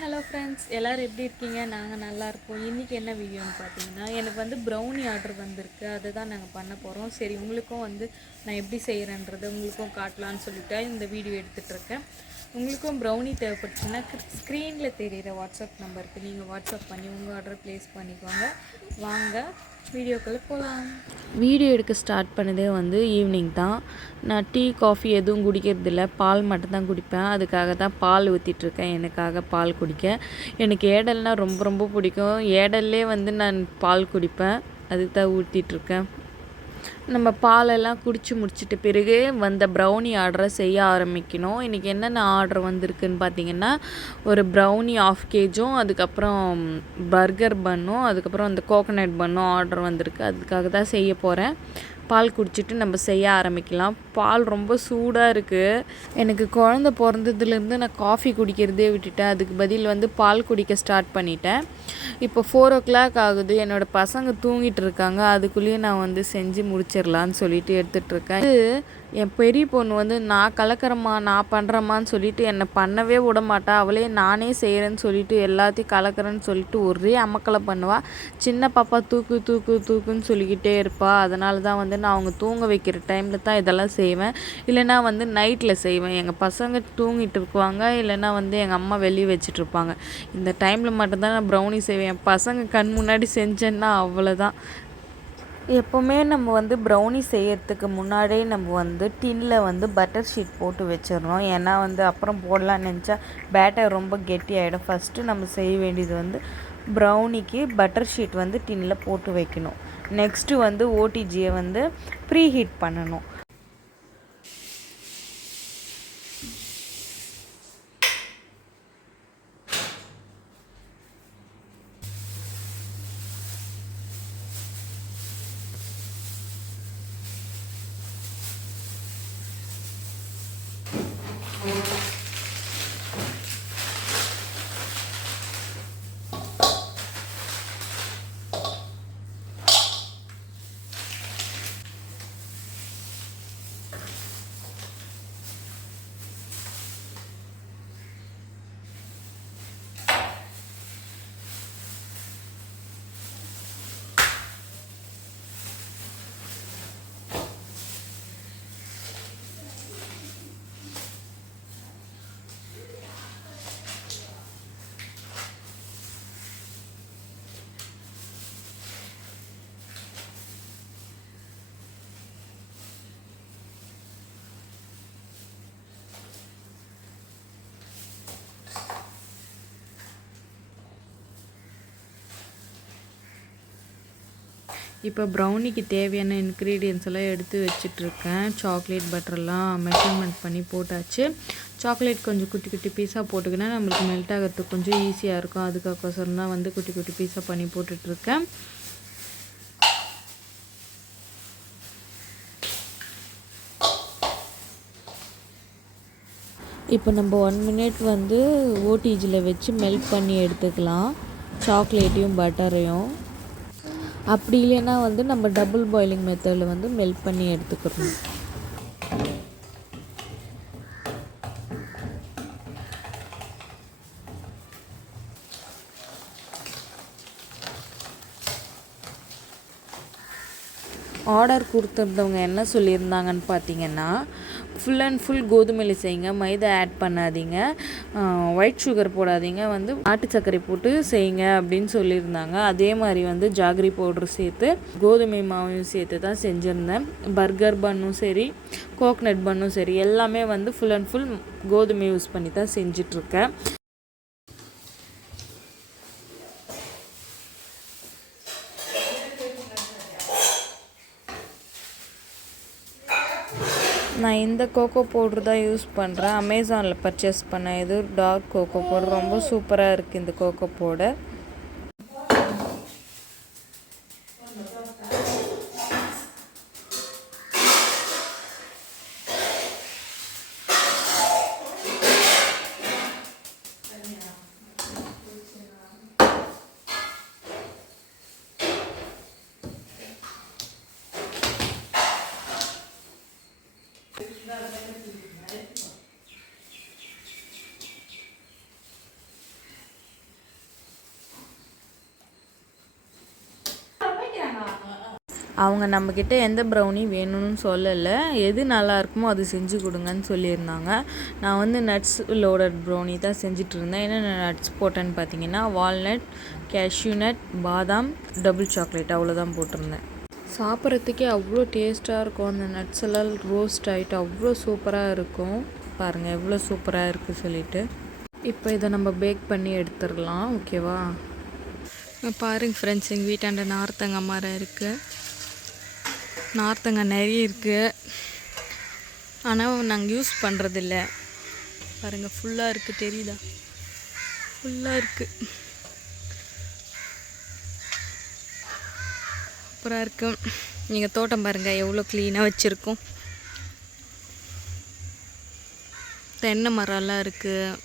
Hello friends, எல்லோரும் எப்படி இருக்கீங்க? நாங்கள் நல்லாயிருக்கோம். இன்றைக்கி என்ன வீடியோன்னு பார்த்தீங்கன்னா, எனக்கு வந்து ப்ரௌனி ஆர்டர் வந்திருக்கு. அதை தான் நாங்கள் பண்ண போகிறோம். சரி, உங்களுக்கும் வந்து நான் எப்படி செய்கிறேன்றதை உங்களுக்கும் காட்டலான்னு சொல்லிட்டு இந்த வீடியோ எடுத்துகிட்ருக்கேன். உங்களுக்கும் ப்ரௌனி தேவைப்பட்டுச்சுன்னா ஸ்க்ரீனில் தெரிகிற வாட்ஸ்அப் நம்பருக்கு நீங்கள் வாட்ஸ்அப் பண்ணி உங்கள் ஆர்டர் ப்ளேஸ் பண்ணிக்கோங்க. வாங்க வீடியோக்குள்ளே போகலாம். வீடியோ எடுக்க ஸ்டார்ட் பண்ணதே வந்து ஈவினிங் தான். நான் டீ காஃபி எதுவும் குடிக்கிறதில்ல, பால் மட்டும்தான் குடிப்பேன். அதுக்காக தான் பால் ஊற்றிட்டுருக்கேன், எனக்காக பால் குடிக்க. எனக்கு ஏடல்னால் ரொம்ப ரொம்ப பிடிக்கும். ஏடல்லே வந்து நான் பால் குடிப்பேன், அதுக்கு தான் ஊற்றிட்டுருக்கேன். நம்ம பாலெல்லாம் குடித்து முடிச்சிட்ட பிறகு வந்த ப்ரௌனி ஆர்டரை செய்ய ஆரம்பிக்கணும். இன்றைக்கி என்னென்ன ஆர்டர் வந்திருக்குன்னு பார்த்தீங்கன்னா, ஒரு ப்ரௌனி 1/2 கேஜும், அதுக்கப்புறம் பர்கர் பன்னும், அதுக்கப்புறம் அந்த கோகோனட் பன்னும் ஆர்டர் வந்திருக்கு. அதுக்காக தான் செய்ய போகிறேன். பால் குடிச்சிட்டு நம்ம செய்ய ஆரம்பிக்கலாம். பால் ரொம்ப சூடாக இருக்குது. எனக்கு குழந்த பிறந்ததுலேருந்து நான் காஃபி குடிக்கிறதே விட்டுட்டேன். அதுக்கு பதில் வந்து பால் குடிக்க ஸ்டார்ட் பண்ணிட்டேன். இப்போ 4 o'clock ஆகுது. என்னோடய பசங்க தூங்கிட்டு இருக்காங்க. அதுக்குள்ளேயே நான் வந்து செஞ்சு முடிச்சிடலான்னு சொல்லிட்டு எடுத்துகிட்ருக்கேன். இது என் பெரிய பொண்ணு வந்து நான் கலக்கிறேம்மா, நான் பண்ணுறேம்மான்னு சொல்லிட்டு என்னை பண்ணவே விட மாட்டா. அவளே நானே செய்கிறேன்னு சொல்லிட்டு எல்லாத்தையும் கலக்கிறேன்னு சொல்லிட்டு ஒரே அமக்கலை பண்ணுவாள். சின்ன பாப்பா தூக்கு தூக்கு தூக்குன்னு சொல்லிக்கிட்டே இருப்பாள். அதனால தான் வந்து நான் அவங்க தூங்க வைக்கிற டைமில் தான் இதெல்லாம் செய்வேன். இல்லைனா வந்து நைட்டில் செய்வேன். எங்கள் பசங்க தூங்கிட்டு இருக்குவாங்க, இல்லைனா வந்து எங்கள் அம்மா வெளியே வச்சிட்ருப்பாங்க. இந்த டைமில் மட்டும்தான் நான் ப்ரௌனி செய்வேன். என் பசங்க கண் முன்னாடி செஞ்சேன்னா அவ்வளோதான். எப்போவுமே நம்ம வந்து ப்ரௌனி செய்யறதுக்கு முன்னாடியே நம்ம வந்து டின்னில் வந்து பட்டர் ஷீட் போட்டு வச்சிடணும். ஏன்னா வந்து அப்புறம் போடலான்னு நினச்சா பேட்டர் ரொம்ப கெட்டியாகிடும். ஃபஸ்ட்டு நம்ம செய்ய வேண்டியது வந்து ப்ரௌனிக்கு பட்டர் ஷீட் வந்து டின்னில் போட்டு வைக்கணும். நெக்ஸ்ட்டு வந்து ஓடிஜியை வந்து ப்ரீ ஹீட் பண்ணணும். இப்போ ப்ரௌனிக்கு தேவையான இன்க்ரீடியன்ஸ் எல்லாம் எடுத்து வச்சிட்ருக்கேன். சாக்லேட் பட்டர்லாம் மெஷர்மெண்ட் பண்ணி போட்டாச்சு. சாக்லேட் கொஞ்சம் குட்டி குட்டி பீஸாக போட்டுக்கினா நம்மளுக்கு மெல்ட் ஆகிறதுக்கு கொஞ்சம் ஈஸியாக இருக்கும். அதுக்கோசரம் தான் வந்து குட்டி குட்டி பீஸாக பண்ணி போட்டுட்ருக்கேன். இப்போ நம்ம 1 minute வந்து ஓடிஜியில் வச்சு மெல்ட் பண்ணி எடுத்துக்கலாம், சாக்லேட்டையும் பட்டரையும். அப்படி இல்லைன்னா வந்து நம்ம டபுள் பாயிலிங் மெத்தடில் வந்து மெல்ட் பண்ணி எடுத்துக்கிறோம். ஆர்டர் கொடுத்துருந்தவங்க என்ன சொல்லியிருந்தாங்கன்னு பார்த்தீங்கன்னா, ஃபுல் அண்ட் ஃபுல் கோதுமையில் செய்யுங்க, மைதா ஆட் பண்ணாதீங்க, ஒயிட் சுகர் போடாதீங்க, வந்து நாட்டு சர்க்கரை போட்டு செய்யுங்க அப்படின்னு சொல்லியிருந்தாங்க. அதே மாதிரி வந்து ஜாகரி பவுட்ரு சேர்த்து கோதுமை மாவையும் சேர்த்து தான் செஞ்சுருந்தேன். பர்கர் பன்னும் சரி, கோகனட் பன்னும் சரி, எல்லாமே வந்து ஃபுல் அண்ட் ஃபுல் கோதுமை யூஸ் பண்ணி தான் செஞ்சிட்ருக்கேன். நான் இந்த கோகோ பவுட்ரு தான் யூஸ் பண்ணுறேன். அமேசானில் பர்ச்சேஸ் பண்ணேன். இது டார்க் கோகோ பவுடர், ரொம்ப சூப்பராக இருக்குது இந்த கோகோ பவுடர். அவங்க நம்மக்கிட்ட எந்த ப்ரௌனி வேணும்னு சொல்லலை, எது நல்லா இருக்குமோ அது செஞ்சு கொடுங்கன்னு சொல்லியிருந்தாங்க. நான் வந்து நட்ஸ் லோடட் ப்ரௌனி தான் செஞ்சுட்டு இருந்தேன். என்னென்ன நட்ஸ் போட்டேன்னு பார்த்தீங்கன்னா வால்நட், கேஷ்யூ நட், பாதாம், டபுள் சாக்லேட் அவ்வளோதான் போட்டிருந்தேன். சாப்பிட்றதுக்கே அவ்வளோ டேஸ்ட்டாக இருக்கும். அந்த நட்ஸ் எல்லாம் ரோஸ்ட் ஆகிட்டு அவ்வளோ சூப்பராக இருக்கும். பாருங்கள் எவ்வளோ சூப்பராக இருக்குது சொல்லிவிட்டு. இப்போ இதை நம்ம பேக் பண்ணி எடுத்துடலாம். ஓகேவா? பாருங்கள் ஃப்ரெண்ட்ஸ், எங்கள் வீட்டாண்ட நார்த்தங்காய் மரம் இருக்குது. நார்த்தங்காய் நிறைய இருக்குது, ஆனால் நாங்கள் யூஸ் பண்ணுறதில்ல. பாருங்கள் ஃபுல்லாக இருக்குது, தெரியுதா? ஃபுல்லாக இருக்குது, சூப்பராக இருக்கும். நீங்கள் தோட்டம் பாருங்கள் எவ்வளோ க்ளீனாக வச்சுருக்கோம். தென்னை மரம்லாம் இருக்குது.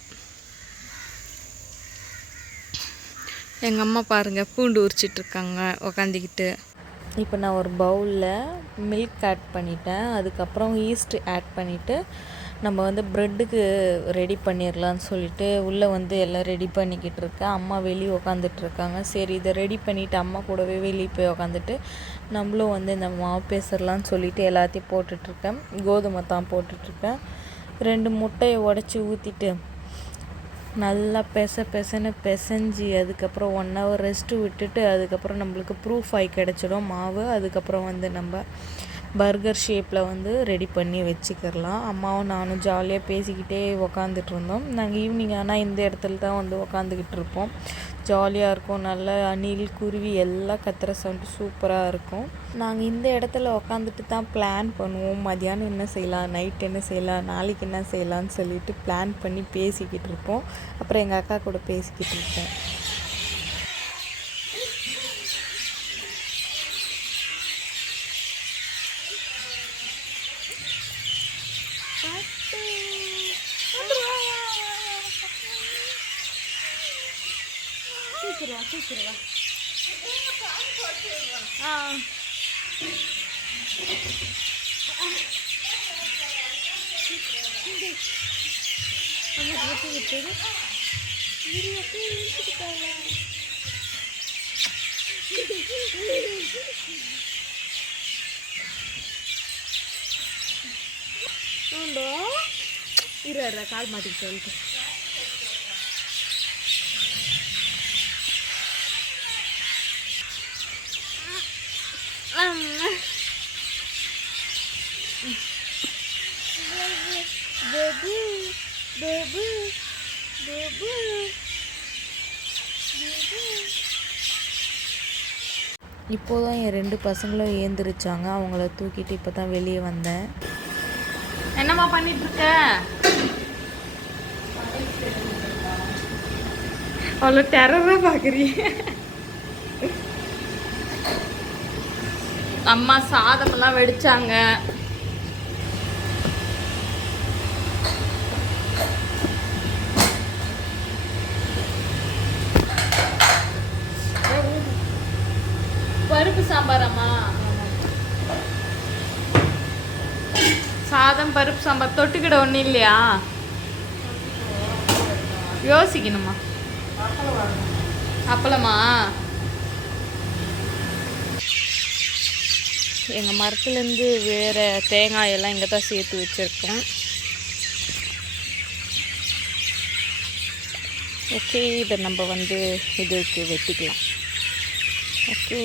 எங்கள் அம்மா பாருங்கள் பூண்டு உரிச்சிட்ருக்காங்க உக்காந்துக்கிட்டு. இப்போ நான் ஒரு பவுலில் மில்க் ஆட் பண்ணிட்டேன். அதுக்கப்புறம் ஈஸ்ட் ஆட் பண்ணிவிட்டு நம்ம வந்து ப்ரெட்டுக்கு ரெடி பண்ணிடலான்னு சொல்லிட்டு உள்ளே வந்து எல்லாம் ரெடி பண்ணிக்கிட்டு இருக்கேன். அம்மா வெளியே உக்காந்துட்ருக்காங்க. சரி இதை ரெடி பண்ணிவிட்டு அம்மா கூடவே வெளியே போய் உக்காந்துட்டு நம்மளும் வந்து இந்த மாவு பேசலான்னு சொல்லிவிட்டு எல்லாத்தையும் போட்டுட்ருக்கேன். கோதுமை தான் போட்டுட்ருக்கேன். 2 முட்டையை உடச்சி ஊற்றிட்டு நல்லா பெசன்னு பிசைஞ்சி அதுக்கப்புறம் 1 hour ரெஸ்ட்டு விட்டுட்டு அதுக்கப்புறம் நம்மளுக்கு ப்ரூஃப் ஆகி கிடச்சிடும் மாவு. அதுக்கப்புறம் வந்து நம்ம பர்கர் ஷேப்பில் வந்து ரெடி பண்ணி வச்சுக்கிடலாம். அம்மாவும் நானும் ஜாலியாக பேசிக்கிட்டே உக்காந்துட்டு இருந்தோம். நாங்கள் ஈவினிங் ஆனால் இந்த இடத்துல தான் வந்து உக்காந்துக்கிட்டு இருப்போம். ஜாலியாக இருக்கும். நல்லா அணில் குருவி எல்லாம் கத்துற சவுண்டு சூப்பராக இருக்கும். நாங்கள் இந்த இடத்துல உக்காந்துட்டு தான் பிளான் பண்ணுவோம். மதியானம் என்ன செய்யலாம், நைட் என்ன செய்யலாம், நாளைக்கு என்ன செய்யலான்னு சொல்லிட்டு பிளான் பண்ணி பேசிக்கிட்டு இருப்போம். அப்புறம் எங்கள் அக்கா கூட பேசிக்கிட்டு இருப்பேன். சீக்கிரம் இரு கால் மாட்டிக்கு சொல்லிட்டு இப்போதான் என் 2 பசங்களும் ஏந்திரிச்சாங்க. அவங்கள தூக்கிட்டு இப்போ தான் வெளியே வந்தேன். என்னம்மா பண்ணிட்டு இருக்க? அவ்வளோ டெரரா பார்க்குறீங்க. அம்மா சாதமெல்லாம் வெடிச்சாங்க. பருப்பு சாம்பார் அம்மா. சாதம் பருப்பு சாம்பார் தொட்டுக்கிட ஒன்றும் இல்லையா? யோசிக்கணுமா? அப்பளமா? எங்கள் மரத்துலேருந்து வேறு தேங்காயெல்லாம் இங்கே தான் சேர்த்து வச்சுருக்கோம். ஓகே, இதை நம்ம வந்து இதுக்கு வெட்டிக்கலாம். ஓகே,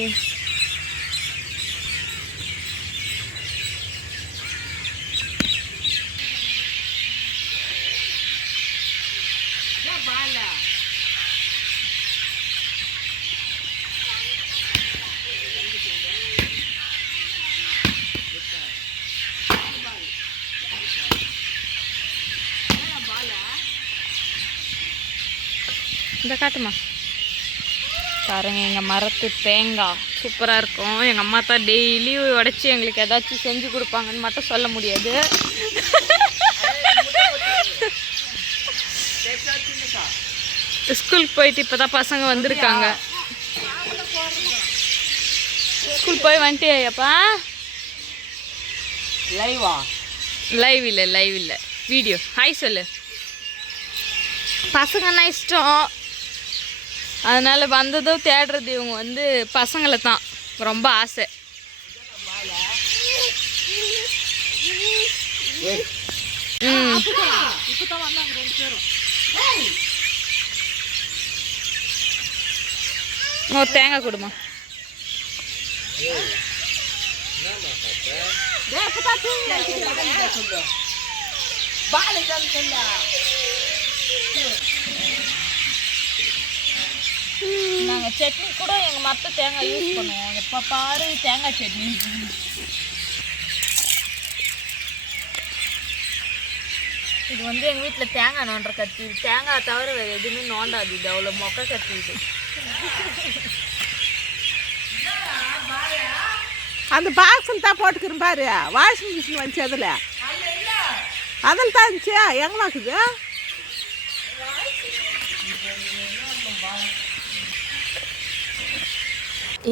இந்த காட்டுமா பாருங்க. எங்கள் மரத்து தேங்காய் சூப்பராக இருக்கும். எங்கள் அம்மா தான் டெய்லி உடச்சி எங்களுக்கு ஏதாச்சும் செஞ்சு கொடுப்பாங்கன்னு மட்டும் சொல்ல முடியாது. ஸ்கூலுக்கு போயிட்டு இப்போ தான் பசங்க வந்திருக்காங்க. ஸ்கூல் போய் வந்துட்டியாப்பா? லைவ் இல்லை வீடியோ. ஹாய் சொல்லு. பசங்கன்னா இஷ்டம், அதனால் வந்ததும் தேடுறது இவங்க வந்து பசங்களை தான் ரொம்ப ஆசை. ஒரு தேங்காய் கொடுமா. நாங்கள் சட்னி கூட எங்கள் மற்ற தேங்காய் யூஸ் பண்ணுவோம். எப்போ பாரு தேங்காய் சட்னி. இது வந்து எங்கள் வீட்டில் தேங்காய் நோண்டுற கத்தி. தேங்காய் தவிர வேறு எதுவுமே நோண்டாது. இது அவ்வளோ மொக்க கத்தி இது. அந்த பாக்ஸில் தான் போட்டுக்கிறேன் பாரு. வாஷிங் மிஷின் வந்துச்சு அதில் தான் இருந்துச்சு. எங்களாக்குது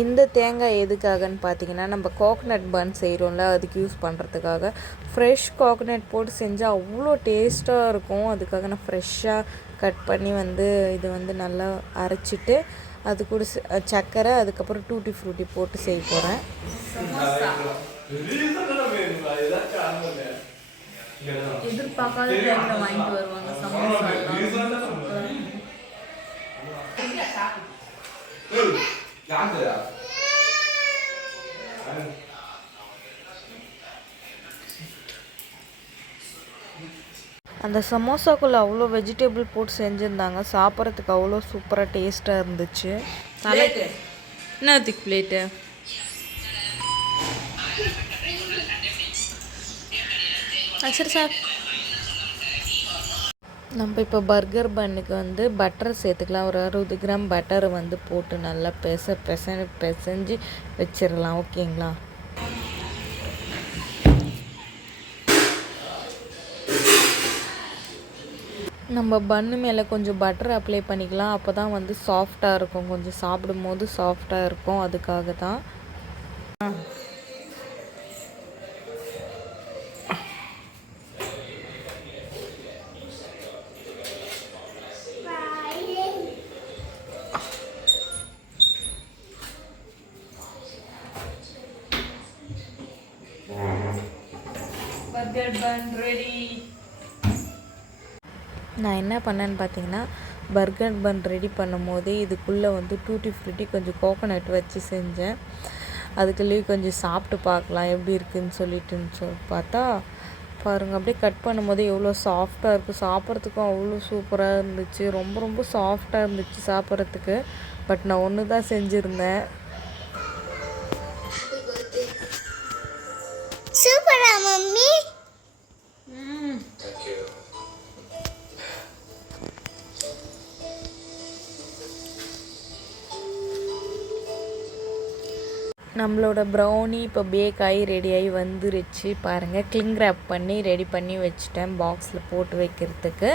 இந்த தேங்காய் எதுக்காகன்னு பார்த்தீங்கன்னா, நம்ம கோகனட் பன் செய்கிறோம்ல, அதுக்கு யூஸ் பண்ணுறதுக்காக. ஃப்ரெஷ் கோகனட் போட்டு செஞ்சால் அவ்வளோ டேஸ்ட்டாக இருக்கும். அதுக்காக நான் ஃப்ரெஷ்ஷாக கட் பண்ணி இது நல்லா அரைச்சிட்டு அது கூட சர்க்கரை, அதுக்கப்புறம் டூட்டி ஃப்ரூட்டி போட்டு செய்ய போகிறேன். எதிர்பார்க்காத டைமில் வாங்கிட்டு வருவாங்க சமோசா. அந்த சமோசாக்குள்ளே அவ்வளோ வெஜிடபிள் போட்டு செஞ்சுருந்தாங்க. சாப்பிட்றதுக்கு அவ்வளோ சூப்பராக டேஸ்ட்டாக இருந்துச்சு. என்னத்துக்கு பிளேட்டு? சரி சார். நம்ம இப்போ பர்கர் பண்ணுக்கு பட்டர் சேர்த்துக்கலாம். ஒரு 60 கிராம் பட்டரை போட்டு நல்லா பிசைஞ்சு வச்சிடலாம். ஓகேங்களா? நம்ம பன்னு மேலே கொஞ்சம் பட்டர் அப்ளை பண்ணிக்கலாம். அப்போ தான் சாஃப்டாக இருக்கும். கொஞ்சம் சாப்பிடும் போது சாஃப்டாக இருக்கும். அதுக்காக தான். பர்கர் பன் ரெடி. நான் என்ன பண்ணேன்னு பார்த்தீங்கன்னா, பர்கர் பன் ரெடி பண்ணும் போதே இதுக்குள்ளே டூட்டி ஃப்ரூட்டி கொஞ்சம் கோகோனட் வச்சு செஞ்சேன். அதுக்குள்ளேயே கொஞ்சம் சாப்பிட்டு பார்க்கலாம் எப்படி இருக்குதுன்னு சொல்லி பார்த்தா பாருங்கள், அப்படியே கட் பண்ணும் போதே எவ்வளோ சாஃப்டாக இருக்குது. சாப்பிட்றதுக்கும் அவ்வளோ சூப்பராக இருந்துச்சு. ரொம்ப ரொம்ப சாஃப்டாக இருந்துச்சு சாப்பிட்றதுக்கு. பட் நான் ஒன்று தான் செஞ்சுருந்தேன். சூப்பரா மம்மி. நம்மளோட ப்ரௌனி இப்போ பேக் ஆகி ரெடியாகி வந்துருச்சு. பாருங்கள், கிளிங் ரேப் பண்ணி ரெடி பண்ணி வச்சுட்டேன் பாக்ஸில் போட்டு வைக்கிறதுக்கு.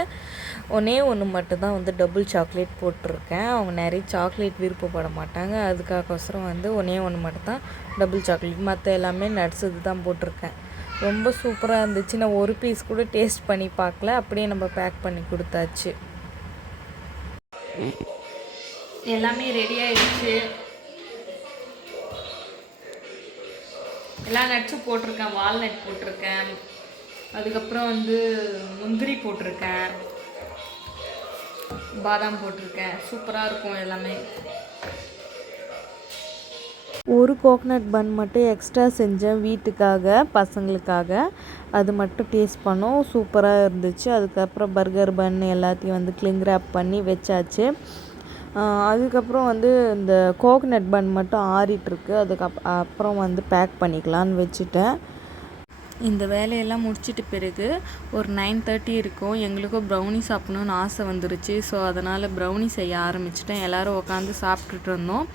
ஒன்று மட்டும்தான் டபுள் சாக்லேட் போட்டிருக்கேன். அவங்க நிறைய சாக்லேட் விருப்பப்பட மாட்டாங்க. அதுக்காகோசரம் ஒன்று மட்டும்தான் டபுள் சாக்லேட். மற்ற எல்லாமே நட்ஸ் இது தான் போட்டிருக்கேன். ரொம்ப சூப்பராக இருந்துச்சு. நான் ஒரு பீஸ் கூட டேஸ்ட் பண்ணி பார்க்கல. அப்படியே நம்ம பேக் பண்ணி கொடுத்தாச்சு. எல்லாமே ரெடி ஆகிடுச்சு. எல்லா நட்ஸும் போட்டிருக்கேன். வால்நட் போட்டிருக்கேன். அதுக்கப்புறம் முந்திரி போட்டிருக்கேன். பாதாம் போட்டிருக்கேன். சூப்பராக இருக்கும் எல்லாமே. ஒரு கோகனட் பன் மட்டும் எக்ஸ்ட்ரா செஞ்சேன் வீட்டுக்காக, பசங்களுக்காக. அது மட்டும் டேஸ்ட் பண்ணோம். சூப்பராக இருந்துச்சு. அதுக்கப்புறம் பர்கர் பன் எல்லாத்தையும் கிளிங் ரேப் பண்ணி வச்சாச்சு. அதுக்கப்புறம் இந்த கோகனட் பன் மட்டும் ஆறிட்டுருக்கு. அப்புறம் பேக் பண்ணிக்கலான்னு வச்சுட்டேன். இந்த வேலையெல்லாம் முடிச்சிட்டு பிறகு ஒரு 9:30 இருக்கும். எங்களுக்கும் ப்ரௌனி சாப்பிட்ணுன்னு ஆசை வந்துருச்சு. ஸோ அதனால் ப்ரௌனி செய்ய ஆரம்பிச்சிட்டேன். எல்லோரும் உட்காந்து சாப்பிட்டுட்டு இருந்தோம்.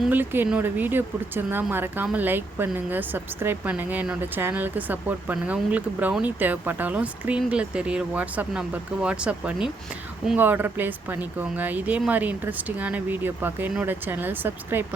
உங்களுக்கு என்னோடய வீடியோ பிடிச்சிருந்தா மறக்காமல் லைக் பண்ணுங்கள், சப்ஸ்கிரைப் பண்ணுங்கள், என்னோடய சேனலுக்கு சப்போர்ட் பண்ணுங்கள். உங்களுக்கு ப்ரௌனி தேவைப்பட்டாலும் ஸ்க்ரீனில் தெரிகிற வாட்ஸ்அப் நம்பருக்கு வாட்ஸ்அப் பண்ணி உங்கள் ஆர்டர் ப்ளேஸ் பண்ணிக்கோங்க. இதே மாதிரி இன்ட்ரெஸ்டிங்கான வீடியோ பார்க்க என்னோடய சேனல் சப்ஸ்கிரைப் பண்ணி